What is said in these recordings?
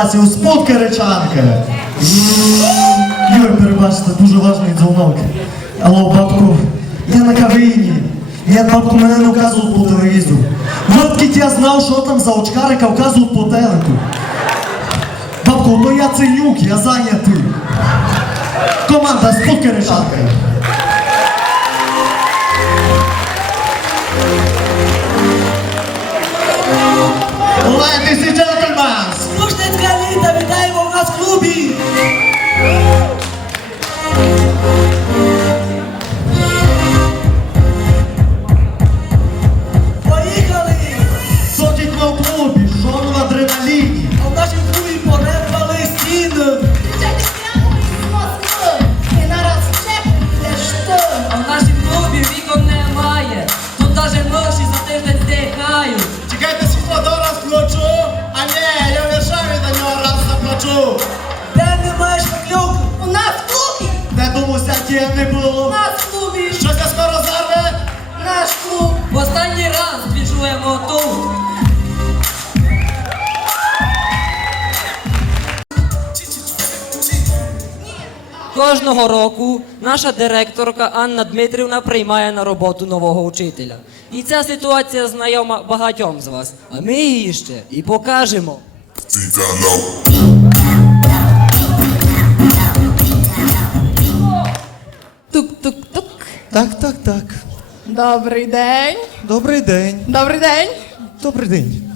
11 класів з Путки Речанки. Юр, перебачте, дуже важний дзвонок. Алло, бабку, я на кавині. Ні, бабку, мене не вказують по телевізору. Вот я знав, що там за очкарика вказують по телеку. Бабку, то я ценюк, я зайнятий. Команда з Путки Речанки. Ladies Сяті не було. нас в клубі. Щось я скоро зарве. Наш клуб. В останній раз двіжуємо тут. Кожного року наша директорка Анна Дмитрівна приймає на роботу нового учителя. І ця ситуація знайома багатьом з вас. А ми її ще і покажемо. Тук-тук-тук. Так, так, так. Добрий день. Добрий день. Добрий день. Добрий день.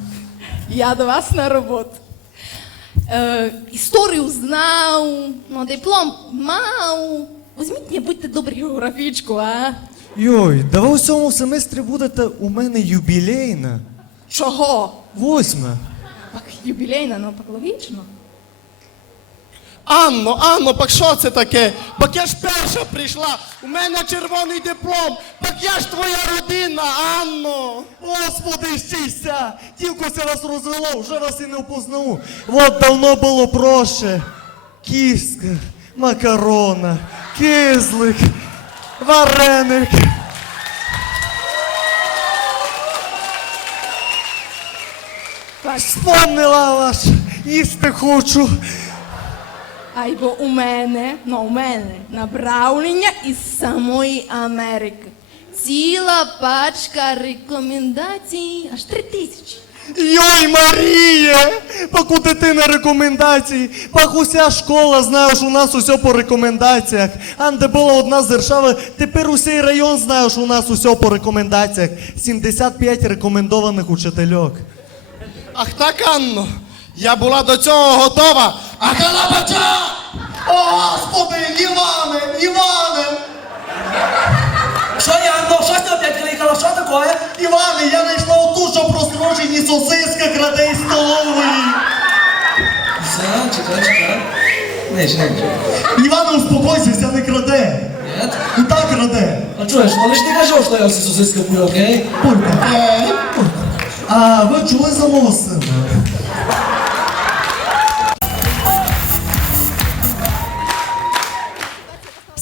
Я до вас на роботу. Е, історію знав, ну, диплом мав. Візьміть, не будьте добрі географічку, а? Йой, да ви у цьому семестрі будете у мене юбілейна. Чого? Восьма. Так, юбілейна, ну так логічно. Анно, Анно, пак що це таке? Пак я ж перша прийшла, у мене червоний диплом, пак я ж твоя родина, Анно. Господи, щастя! Тільки це вас розвело, вже вас і не впознав. Вот давно було проще. Кістка, макарона, кизлик, вареник. Так, Вспомнила вас, їсти хочу. А бо у мене, ну у мене направлення із самої Америки. Ціла пачка рекомендацій, аж три тисячі. Йой, Марія! Поки дитина рекомендації, пак уся школа знає, що у нас усе по рекомендаціях. Анде була одна з Держави, тепер усій район знає, що у нас усе по рекомендаціях. 75 рекомендованих учительок. Ах так, Анно, я була до цього готова, а калабача! О, Господи, Іване, Іване! Що я, ну, що ти опять кликала? Що таке? Іване, я знайшла оту, що прострочені сосиски краде із столової. Все, чекай, чекай. Не, чекай, чекай. Іване, успокойся, це не краде. Нет? Ну так краде. А чуєш, вони ж не кажуть, що я всі сосиски пую, окей? Пулька. А ви чули за мого сина?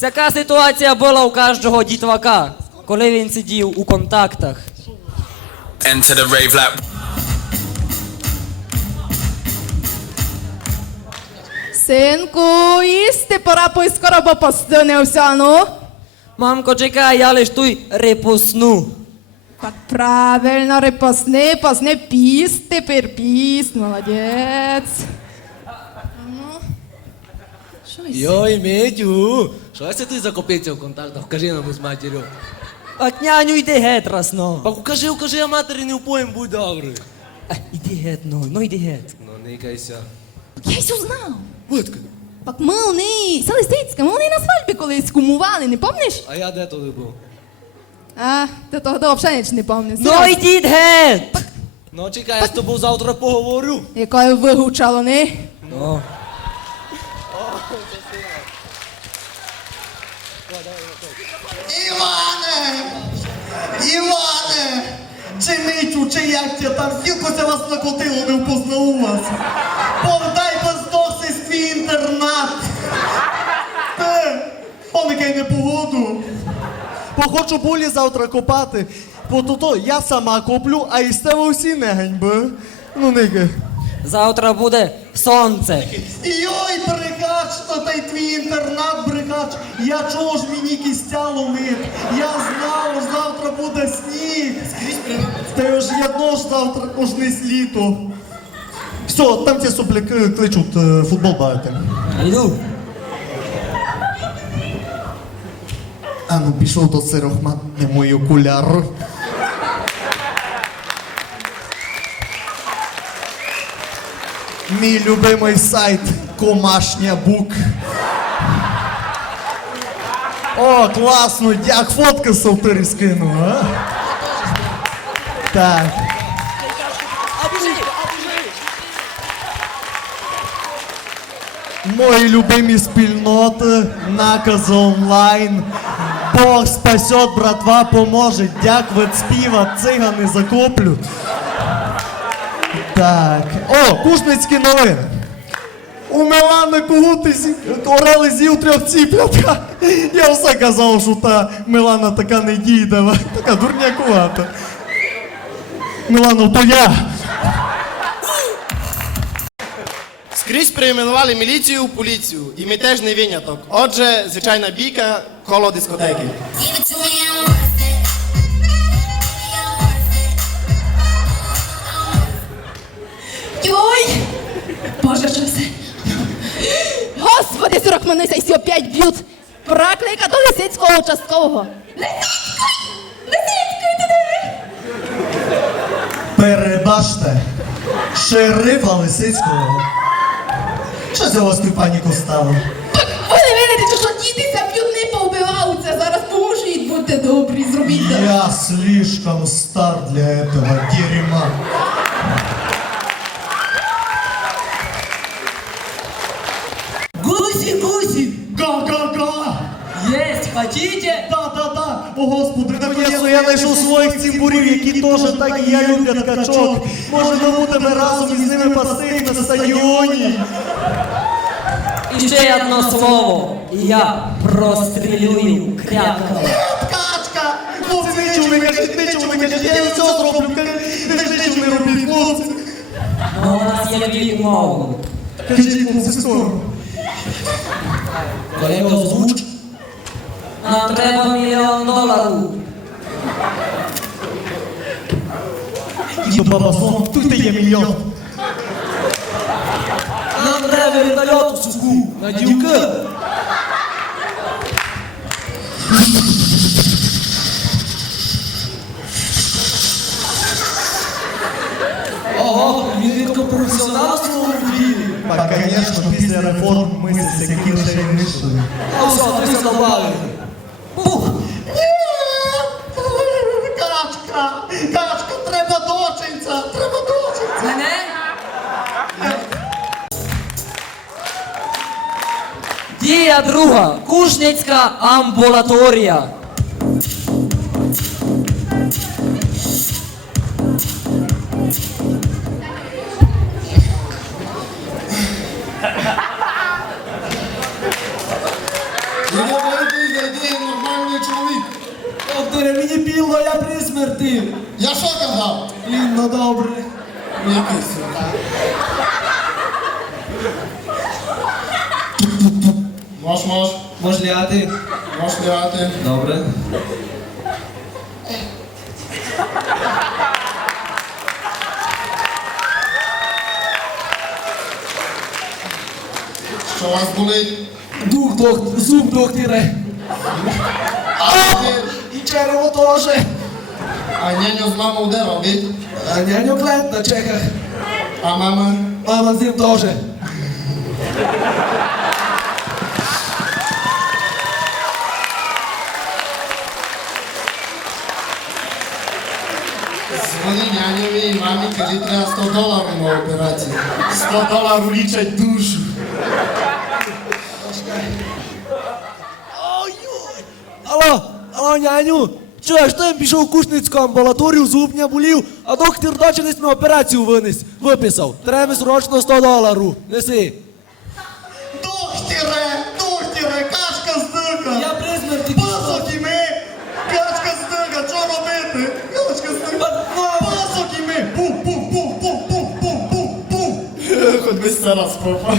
Така ситуація була у кожного дітвака, коли він сидів у контактах. Enter the rave like Синку, їсти пора, бо скоро бо постинився, ну. Мамко, чекай, я лиш туй репусну. Так правильно, репосни, посни, піс, тепер піс, молодець. Щось. Йой, Митю, що це ти за копиця в контактах? Кажи нам з матір'ю. От няню, йди геть, расно. Пак укажи, укажи, а матері не впоїм будь добре. Е, Іди геть, ну, ну йди геть. Ну, не кайся. Я й узнав. Будка. Так ми вони, Селестицька, ми вони на свадьбі колись кумували, не помниш? А я де туди був? А, ти того взагалі ніч не помниш. Ну йдіть геть! Ну, чекай, я з тобою завтра поговорю. Якою вигучало, не? Ну. Іване! Іване! чи Митю, чи як тебе там, скільки це вас накотило, не впознав вас. Подай бездосий свій інтернат. Те, поникай непогоду. Бо хочу булі завтра копати. Бо то, то я сама коплю, а із тебе всі не ганьби. Ну, ниги. Завтра буде сонце. Йой, бригач, то та й твій інтернат, бригач. Я чого ж мені кістя ломив? Я знав, завтра буде сніг. Та ж єдно ж завтра кожне літо. Все, там ті сопляки кличуть е, футбол бавити. Йду. А ну пішов до сирохмат, не мій окуляр. Мій любимий сайт Комашня Бук. О, класно, як фотки салтирі скинув, а? Так. Мої любимі спільноти, накази онлайн. Бог спасет, братва поможе. Дяк співа, цигани закоплю. Так. О, кушницькі новини. У Милани Кугути зі... орели з'їв трьох ціплятка. Я все казав, що та Милана така не дійдава, така дурнякувата. Милано, то я. Скрізь перейменували міліцію в поліцію, і ми теж не виняток. Отже, звичайна бійка коло дискотеки. Лисицького участкового. Лисицький! Лисицький туди! Передаште шерифа Лисицького. Що це у вас тут паніку стало? Ви не видите, що діти б'ють, не повбиваються. Зараз поможіть, будьте добрі, зробіть так. Я слишком стар для этого дерьма. Єсть, хотіте? Да-да-да! О, Господи, наконец-то я знайшов своїх цимбурів, які теж так і я люблять качок. Може, ми будемо разом із ними пасти на стадіоні. І ще одне слово. Я прострілюю крякала. Качка! Хлопці, нічого не кажіть, нічого не кажіть, я все зроблю. Нічого не робіть, хлопці. Ну, у нас є дві умови. Кажіть, хлопці, що? Колего озвуч. Нам треба мільйон доларів. Діду бабасон, тут є мільйон. Нам треба вертольот у суску. На дівки. Ого, він рідко професіонал в своєму ділі. Так, конечно, після реформ мислиться, які лише й вийшли. А все, ти Качка! Качка, треба доченця! Треба доченця! Дія друга. Кушницька амбулаторія. Докторе, я при смерті. Я що казав? Блін, ну добре. Якийсь, так? Мож, мож, Мож ляти. мож ляти. Добре. Що вас болить? Дух, док, зуб, докторе. А ти? І черево теж. А няню з мамою де робить? А няню клет на чеках. А мама? Мама з ним теж. Дзвони няневі і мамі, кажи, треба 100 доларів на операцію. 100 доларів лічать душу. Алло, няню. Чуєш, я пішов у Кушницьку амбулаторію, зуб не болів, а доктор дочинець на операцію винес, виписав. Треба срочно 100 доларів. Неси. Духтіре, духтіре, кашка здига! Я при смерті. Пасок іми! Качка здига, що робити? Качка здига! Пасок! Пух, пух, пух, пух, пух, пух, пух, пух! Хоч би зараз попав.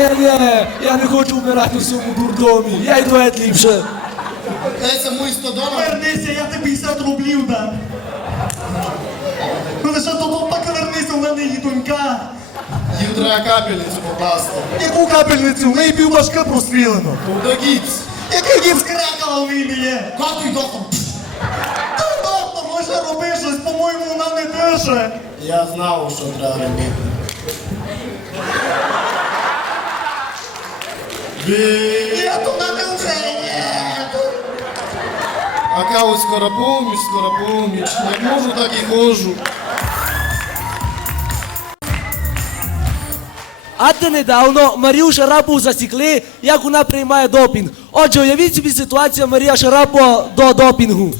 Ні, ні, я не хочу вмирати у цьому дурдомі. Я йду геть ліпше. Дайся мої 100 доларів. Вернися, я тобі 50 рублів дам. Ну лише до папа вернися, у мене є донька. Їм треба капельницю покласти. Яку капельницю? В неї півбашка прострілено. До гіпс. Який гіпс кракала в неї є? Катуй доктор. Та доктор, лише роби щось, по-моєму, вона не дише. Я знав, що треба робити. Ні, то вона не вже, ні. А каву скоро поміч, скоро поміч. Як можу, так і ходжу. А де недавно Марію Шарапу засікли, як вона приймає допінг. Отже, уявіть собі ситуацію Марія Шарапова до допінгу.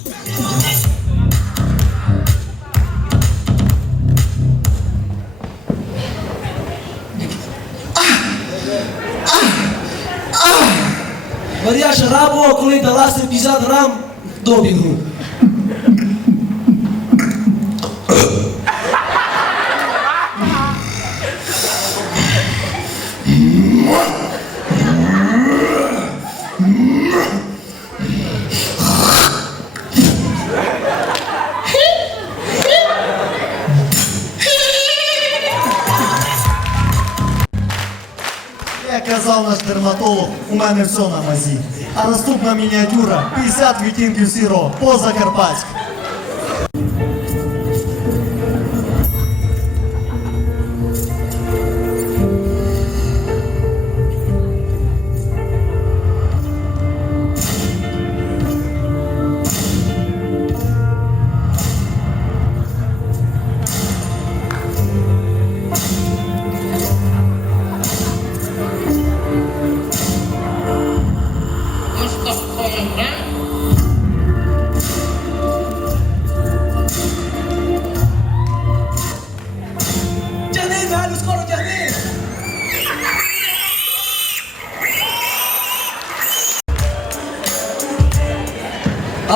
Марія Шарапова, коли дала 50 грам допінгу. Казав наш дерматолог, у мене все на мазі. А наступна мініатюра 50 відтінків сірого по Закарпатську.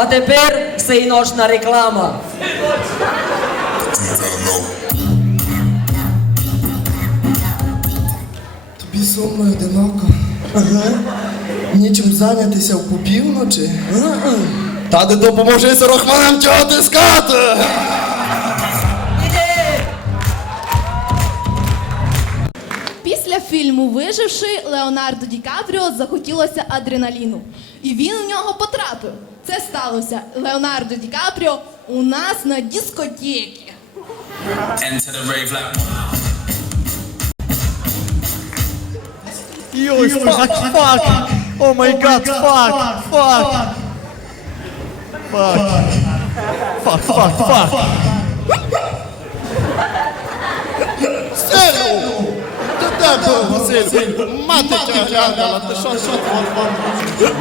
А тепер сейношна реклама. Тобі сумно одиноко. Ага. Нічим зайнятися в попівночі. Та не допоможи сорохманам чого тискати. Фільму Виживши Леонардо Ді Капріо захотілося адреналіну. І він у нього потрапив. Це сталося. Леонардо Ді Капріо у нас на like. Йой, фак, фак! О май гад, фак, фак! Фак. Фак, фак, фак! Василю! До тебе, Василю! Мати тя глянула, ти що, що ти?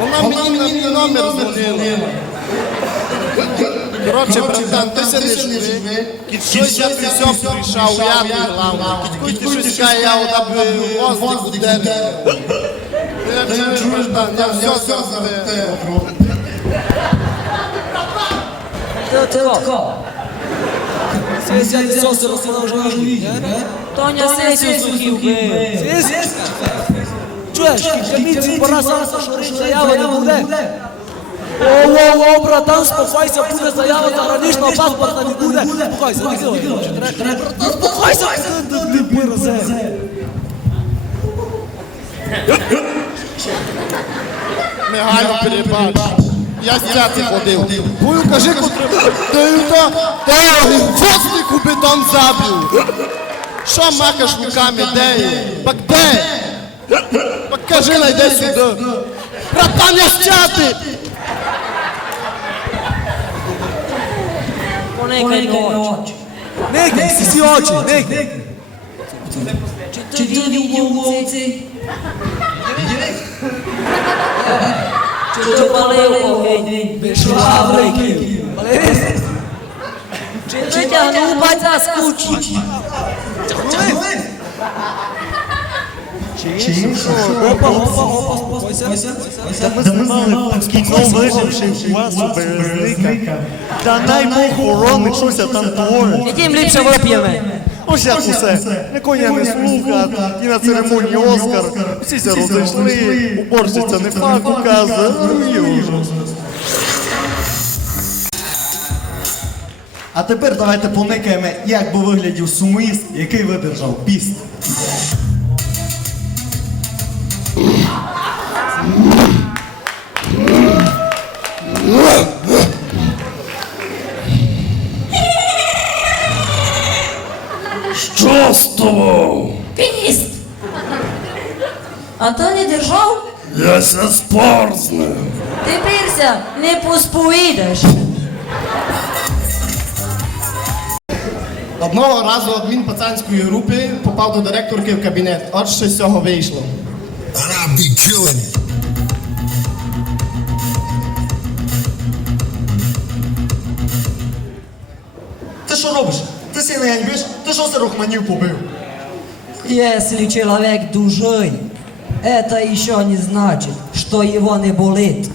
Вона мені мені номер дзвонила. Коротше, братан, ти ся не живи. Кіт щось я при всьому прийшов, я не главна. Кіт куть щось каже, я ода би воздух у тебе. Ти не чуєш, братан, я все все за тебе. Тихо. Сесія соси розповідає. Тоня сесію сухів би. Чуєш, камінці пора зараз що заява не буде. О, о, о, братан, спокойся, буде заява за граничного паспорта не буде. Спокойся, не кривай. Братан, спокойся, ти виразе. Негайно перебач. Я стяти ходив. Бою кажи. Ти то, ти би там забив. Що макаш руками, де? Пак де? Пак кажи, найди сюди. Братан, я стяти. Поникай на очі. Никай, всі очі, никай. Чи ти відділ вулиці? Чи ти палив огонь? Шаврики. Чи витягнув баця з кучі? Чи? Опа, опа, опа, спокойся. Да ми знали, кіно виживши у вас у березника. Та дай Бог охорони, щось там творить. Ідім ліпше вип'ємо. Ось як усе. не коня не слухав, і на церемонії Оскар. Всі ся розійшли, уборщиця не факт указує. А тепер давайте поникаємо, як би виглядів сумист, який видержав піст. З? Піст! А то не держав? Я ся спорзнив. Тепірся не посповідаш. Одного разу адмін пацанської групи попав до директорки в кабінет. От що з цього вийшло. And I'll be killing it. Ти що робиш? Ти сі не ганьбиш? Ти що це рухманів побив? Если человек дужий, это еще не значит, что его не болит.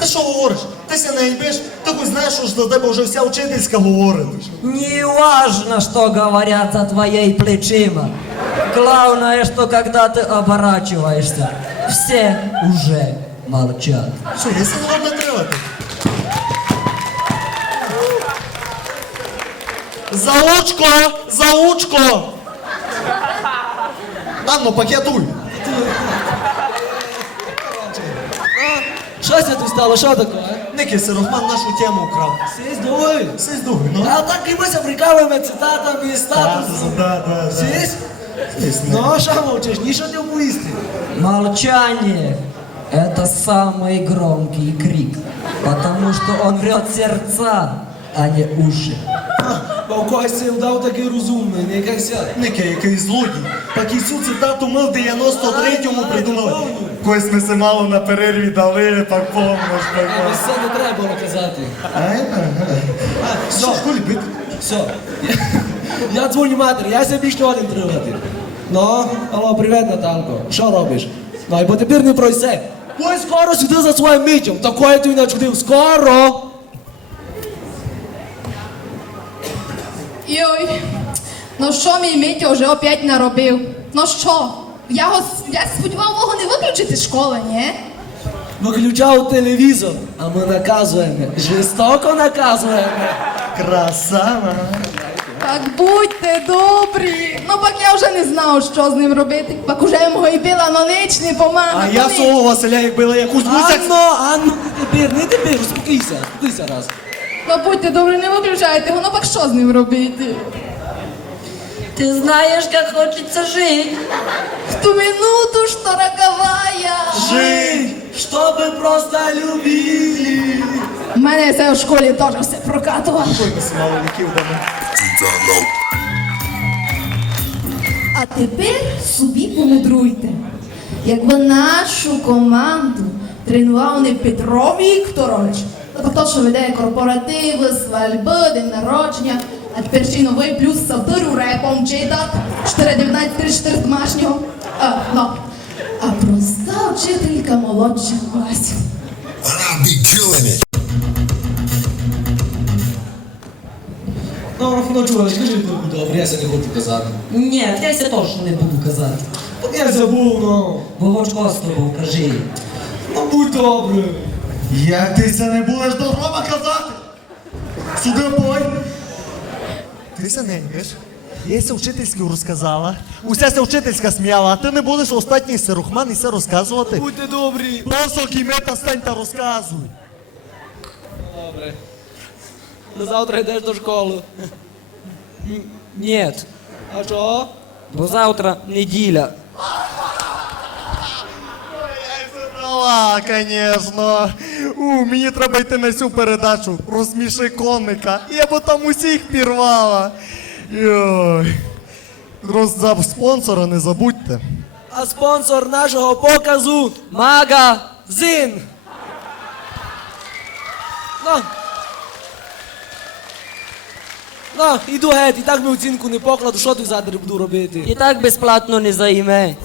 Ти що говориш? Ти сі не ганьбиш? Ти хоч знаєш, що ж за тебе вже вся вчительська говорить. Не важно, что говорят за твоей плечима. Главное, что когда ты оборачиваешься, все уже молчат. Що, я сі не роблю Заучко! Заучко! Анно, пакетуй! Що це тут стало, що таке? Ники Сирохман нашу тему украв. Сість дуй. Сись дуги, ну. А так і ми ся прикалуємо цитатами і статусом. Да, да, да. Сість? Сись, Ну, що мовчиш, нічого не вмісти. Молчание – это самый громкий крик, потому что он врет сердца, а не уши. Бо в когось це вдав такий розумний, не кайся. Ники, який злодій. Так і цю цитату ми в 93-му придумали. Когось ми се мало на перерві дали, так помниш, так А ось це не треба було казати. Все, школі бити? все. Я, дзвоню матері, я більше не один тривати. Ну, алло, привіт, Наталко. Що робиш? Ну, і бо тепер не пройсе. Ой, скоро сюди за своїм митем. Такое ти не чудив. Скоро! Йой. Ну що мій Митя вже опять наробив? Ну що? Я, го, я сподівав не виключити з школи, ні? Виключав телевізор, а ми наказуємо. Жорстоко наказуємо. Красава. Так будьте добрі. Ну пак я вже не знав, що з ним робити. Пак уже йому і била ноничний помага. А я свого Василя, як била якусь гусяк. Анно, Анно, не тепер, не тепер, успокійся, успокійся раз. Ну будьте добрі, не виключайте його, ну пак що з ним робити? Ты знаешь, как хочется жить. В ту минуту, що роковая. Жить, чтобы просто любили. У мене це в школі теж все прокатувало. А тепер собі помудруйте. Якби нашу команду тренував не Петро Вікторович, то так точно веде корпоративи, свальби, день народження, а тепер ще й новий плюс савтиру репом читав, 4.19.34 домашнього. А, ну, а проста вчителька молодших класів. I'll be killing it. Ну, ну чувак, скажи мені, добре, я це не хочу казати. Ні, я це точно не буду казати. Я забув, ну. Бо Вовчко з тобою, кажи. Ну, будь добре. Як ти це не будеш до гроба казати? Сюди бой. Ти це не йдеш? Я вчительську розказала. Уся ся вчительська сміяла, а ти не будеш остатній сирухман і все розказувати. Будьте добрі. Просто кімета стань та розказуй. Добре. На завтра йдеш до школи. Нет, А що? бо завтра неділя. Брала, конечно. У, мені треба йти на цю передачу. Розсміши коника. Я бо там усіх пірвала. Йой. Роз за спонсора не забудьте. А спонсор нашого показу магазин. Ну. Ну, іду геть, і так ми оцінку не покладу, що ти завтра буду робити? І так безплатно не займе.